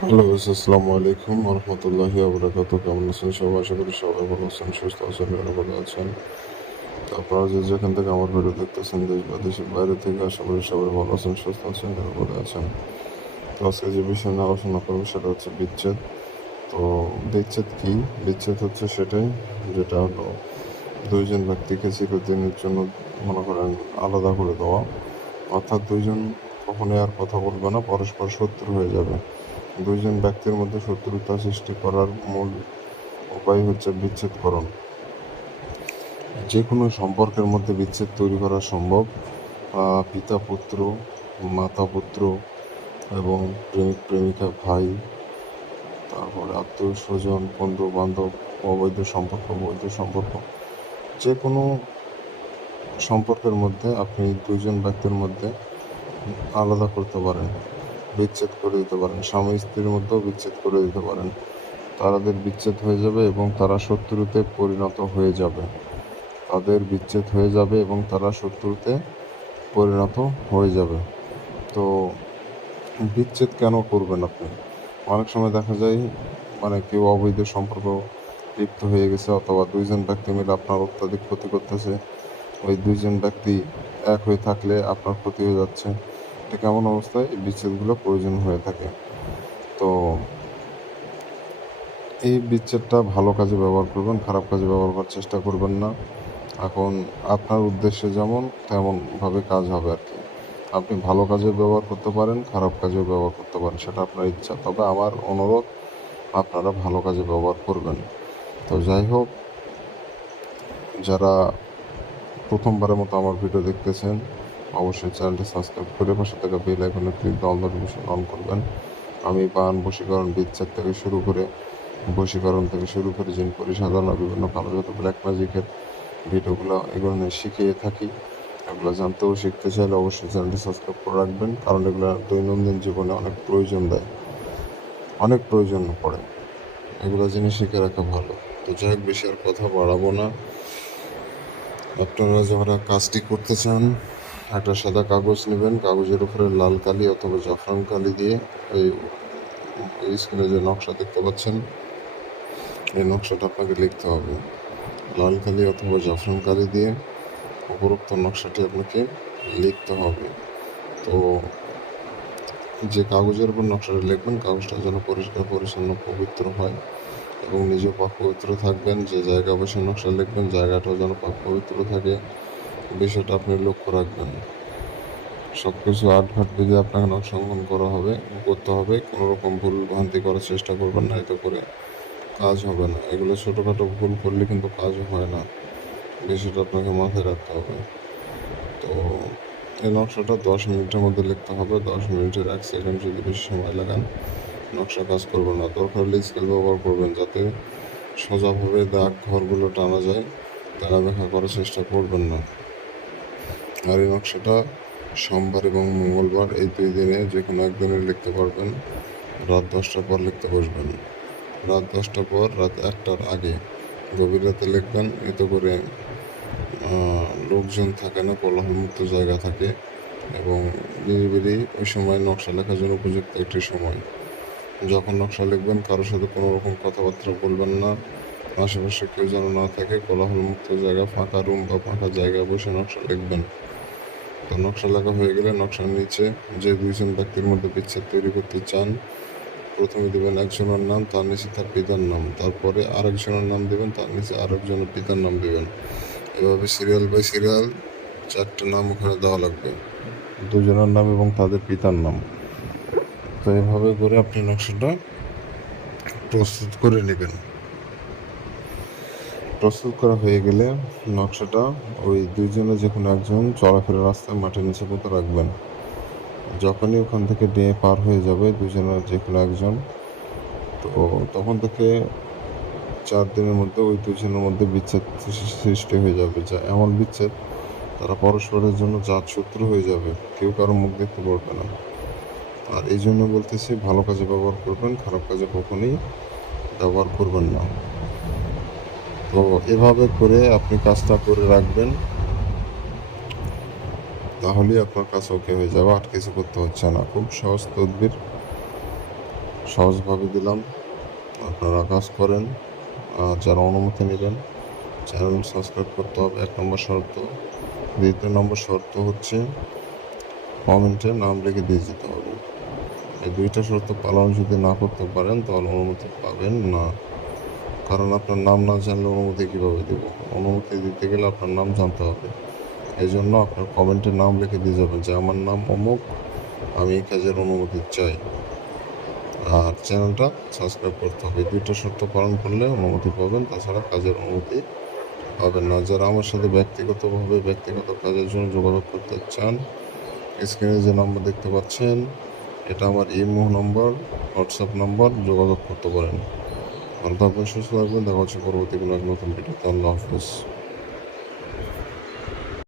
Hello আসসালামু আলাইকুম রহমতুল্লাহি আবরাকাত। কেমন আছেন সবাই? আশা করি সবাই ভালো আছেন, সুস্থ আছেন, নিরাপদে আছেন। তো আপনারা যে যেখান থেকে আমার ভিডিও দেখতেছেন, দেশ বা দেশের বাইরে থেকে, আশা করি সবাই ভালো আছেন, সুস্থ আছেন, নিরাপদে আছেন। তো আজকে যে বিষয় নিয়ে আলোচনা করবো সেটা হচ্ছে বিচ্ছেদ। তো বিচ্ছেদ কি? বিচ্ছেদ হচ্ছে সেটাই যেটা হলো দুইজন ব্যক্তিকে চিরদিনের জন্য মনে করেন আলাদা করে দেওয়া, অর্থাৎ দুইজন কখনোই আর কথা বলবে না, পরস্পর শত্রু হয়ে যাবে। দুইজন ব্যক্তির মধ্যে শত্রুতা সৃষ্টি করার মূল উপায় হচ্ছে বিচ্ছেদকরণ। যে কোনো সম্পর্কের মধ্যে বিচ্ছেদ তৈরি করা সম্ভব। পিতা পুত্র, মাতা পুত্র এবং প্রেমিক প্রেমিকা, ভাই, তারপরে আত্মীয় স্বজন, বন্ধু বান্ধব, অবৈধ সম্পর্ক, বৈধ সম্পর্ক, যে কোনো সম্পর্কের মধ্যে আপনি দুইজন ব্যক্তির মধ্যে আলাদা করতে পারেন, বিচ্ছেদ করে দিতে পারেন। স্বামী স্ত্রীর মধ্যেও বিচ্ছেদ করে দিতে পারেন। তাদের বিচ্ছেদ হয়ে যাবে এবং তারা শত্রুতে পরিণত হয়ে যাবে। তাদের বিচ্ছেদ হয়ে যাবে এবং তারা শত্রুতে পরিণত হয়ে যাবে। তো বিচ্ছেদ কেন করবেন আপনি? অনেক সময় দেখা যায় কেউ অবৈধ সম্পর্ক লিপ্ত হয়ে গেছে, অথবা দুইজন ব্যক্তি মিলে আপনার অত্যাধিক ক্ষতি করতেছে। ওই দুইজন ব্যক্তি এক হয়ে থাকলে আপনার ক্ষতি হয়ে যাচ্ছে। ঠিক এমন অবস্থায় এই বিচ্ছেদগুলো প্রয়োজন হয়ে থাকে। তো এই বিচ্ছেদটা ভালো কাজে ব্যবহার করবেন, খারাপ কাজে ব্যবহার করার চেষ্টা করবেন না। এখন আপনার উদ্দেশ্যে যেমন তেমনভাবে কাজ হবে আর কি। আপনি ভালো কাজে ব্যবহার করতে পারেন, খারাপ কাজেও ব্যবহার করতে পারেন, সেটা আপনার ইচ্ছা। তবে আমার অনুরোধ, আপনারা ভালো কাজে ব্যবহার করবেন। তো যাই হোক, যারা প্রথমবারের মতো আমার ভিডিও দেখতেছেন, অবশ্যই চ্যানেলটি সাবস্ক্রাইব করে পাশে থাকা বেল আইকনে ক্লিক দিয়ে অল নোটিফিকেশন অন করবেন। আমি বান, বশীকরণ, বিচ্ছেদ থেকে শুরু করে জিন পরিসাধনা, বিভিন্ন কালো জাদু, ব্ল্যাক ম্যাজিকের ভিডিওগুলো এগুলো নিয়ে শিখিয়ে থাকি। এগুলো জানতেও শিখতে চাইলে অবশ্যই চ্যানেলটি সাবস্ক্রাইব করে রাখবেন, কারণ এগুলো দৈনন্দিন জীবনে অনেক প্রয়োজন দেয়, অনেক প্রয়োজন পড়ে। এগুলো জিনিস শিখে রাখা ভালো। তো যাই হোক, বেশি আর কথা বাড়াবো না। আপনারা যারা কাজটি করতে চান, একটা সাদা কাগজ নেবেন, কাগজের উপরে লাল কালি অথবা জাফরান কালি দিয়ে এই স্ক্রিনে যে নকশা দেখতে পাচ্ছেন, এই নকশাটা আপনাকে লিখতে হবে। লাল কালি অথবা জাফরান কালি দিয়ে উপরোক্ত নকশাটি আপনাকে লিখতে হবে। তো যে কাগজের উপর নকশাটা লিখবেন, কাগজটা যেন পরিষ্কার পরিচ্ছন্ন পবিত্র হয় এবং নিজেও পাক পবিত্র থাকবেন। যে জায়গা বসে নকশা লিখবেন, জায়গাটাও যেন পাক পবিত্র থাকে, বিষয়টা আপনি লক্ষ্য রাখবেন। সব কিছু আটঘাট বুঝে আপনাকে নকশা অঙ্কন করতে হবে। কোনো রকম ভুল ভ্রান্তি করার চেষ্টা করবেন না, এতে করে কাজ হবে না। এগুলো ছোটোখাটো ভুল করলে কিন্তু কাজ হয় না, বিষয়টা আপনাকে মাথায় রাখতে হবে। তো এই নকশাটা 10 মিনিটের মধ্যে লিখতে হবে। 10 মিনিটের 1 সেকেন্ড যদি বেশি সময় লাগান, নকশা কাজ করবে না। দরকার হলে স্কেল ব্যবহার করবেন, যাতে সোজাভাবে দাগ ঘরগুলো টানা যায়। টানা দেখা করার চেষ্টা করবেন না। আর এই নকশাটা সোমবার এবং মঙ্গলবার, এই 2 দিনে যে কোনো একদিনে লিখতে পারবেন। রাত 10টার পর লিখতে বসবেন। রাত 10টার পর রাত 1টার আগে গভীর রাতে লিখবেন। এতে করে লোকজন থাকে না, কোলাহলমুক্ত জায়গা থাকে এবং নিরিবিলি ওই সময় নকশা লেখার জন্য উপযুক্ত একটি সময়। যখন নকশা লিখবেন, কারোর সাথে কোনো রকম কথাবার্তা বলবেন না। আশেপাশে কেউ যেন না থাকে, কোলাহলমুক্ত জায়গা, ফাঁকা রুম বা ফাঁকা জায়গায় বসে নকশা লিখবেন। তো নকশা লেখা হয়ে গেলে নকশার নিচে যে দুইজন ব্যক্তির মধ্যে বিচ্ছেদ তৈরি করতে চান, প্রথমে দেবেন একজনের নাম, তার নিচে তার পিতার নাম, তারপরে আরেকজনের নাম দেবেন, তার নিচে আরেকজনের পিতার নাম দেবেন। এভাবে সিরিয়াল বাই সিরিয়াল 4টে নাম ওখানে দেওয়া লাগবে, দুজনের নাম এবং তাদের পিতার নাম। তো এভাবে করে আপনি নকশাটা প্রস্তুত করে নেবেন। প্রস্তুত করা হয়ে গেলে নকশাটা ওই দুইজনে যে কোনো একজন চলাফেরা রাস্তায় মাটির নিচে পুঁতে রাখবেন। যখনই ওখান থেকে নিয়ে পার হয়ে যাবে দুজনের যে কোনো একজন, তো তখন থেকে 4 দিনের মধ্যে ওই দুজনের মধ্যে বিচ্ছেদ সৃষ্টি হয়ে যাবে, যা এমন বিচ্ছেদ তারা পরস্পরের জন্য জাত শত্রু হয়ে যাবে, কেউ কারো মুখ দেখতে পারবে না। আর এই জন্য বলতেছি, ভালো কাজে ব্যবহার করবেন, খারাপ কাজে কখনোই ব্যবহার করবেন না। তো এভাবে করে আপনি কাজটা করে রাখবেন, তাহলেই আপনার কাজ ওকে হয়ে যাবে, আর কিছু করতে হচ্ছে না। খুব সহজ তদবির, সহজভাবে দিলাম, আপনারা কাজ করেন। আর যারা অনুমতি নেবেন চ্যানেল সাবস্ক্রাইব করতে হবে 1 নম্বর শর্ত। 2 নম্বর শর্ত হচ্ছে কমেন্টে নাম লিখে দিয়ে যেতে হবে। এই 2টা শর্ত পালন যদি না করতে পারেন তাহলে অনুমতি পাবেন না। কারণ আপনার নাম না জানলে অনুমতি কীভাবে দেব? অনুমতি দিতে গেলে আপনার নাম জানতে হবে। এই জন্য আপনার কমেন্টে নাম লিখে দিয়ে যাবেন যে আমার নাম অমুক, আমি এই কাজের অনুমতি চাই। আর চ্যানেলটা সাবস্ক্রাইব করতে হবে। 2টা শর্ত পালন করলে অনুমতি পাবেন, তাছাড়া কাজের অনুমতি পাবেন না। যারা আমার সাথে ব্যক্তিগতভাবে ব্যক্তিগত কাজের জন্য যোগাযোগ করতে চান, স্ক্রিনে যে নম্বর দেখতে পাচ্ছেন এটা আমার ইমো নম্বর, হোয়াটসঅ্যাপ নম্বর, যোগাযোগ করতে পারেন। ভালো থাকবেন, সুস্থ থাকবেন। দেখা হচ্ছে পরবর্তী কোনো এক নতুন ভিডিওতে। আল্লাহ হাফিজ।